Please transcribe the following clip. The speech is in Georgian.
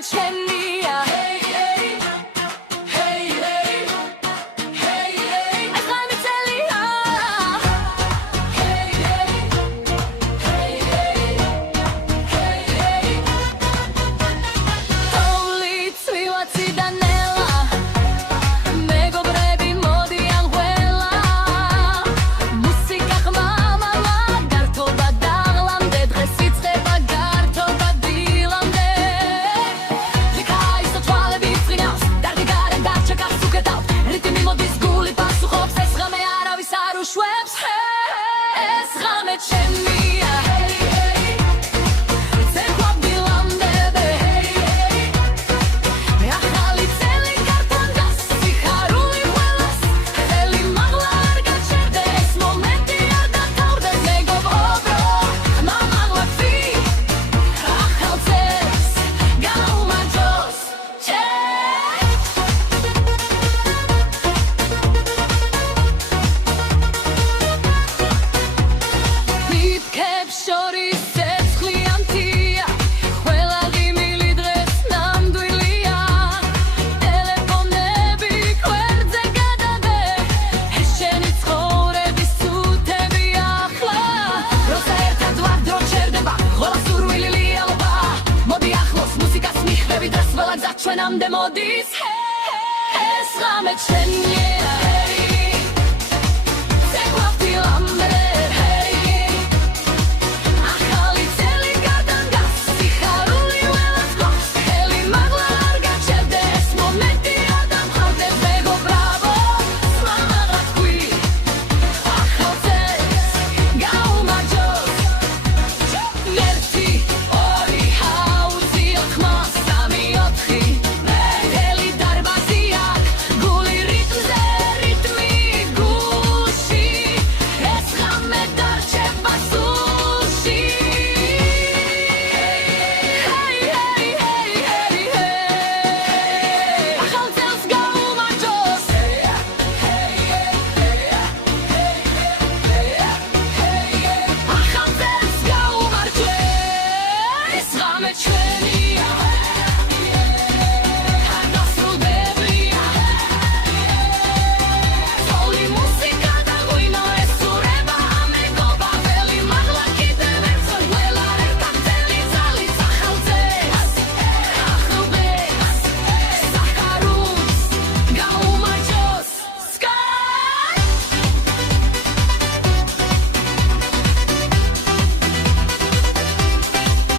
Chenia. Hey, hey, hey, hey, hey, hey. I climb it, Celia. Hey, hey, hey, hey, hey, hey. Only Cvilaci Danela, nego brebi modi Anguela. Musika mama garto badaglam de dresitze bagarto badilam de. Schweppes, es ramet chemia. Hey, hey, ze kwam bilam bebe. Hey, hey, achali celi karton gas, haruli velas, heli magla argače, des momenti arda taude negov obro, mama lakvi, achal ces, gauma jos, შორის ეცხლიანთია ყველა ღიმილი დღეს ნამდვილია ტელეფონები გვერდზე გადადე ეს შენი ცხოვრების წუთები ახლა როცა ერთად ვარ დრო ჩერდება ყველა სურვილი რეალობა მოდი ახლოს მუსიკას მიხვევი დღეს ყველა გზა ჩვენამდე მოდის ეს ღამე ჩვენია ze kwam bilam bebe Chenia.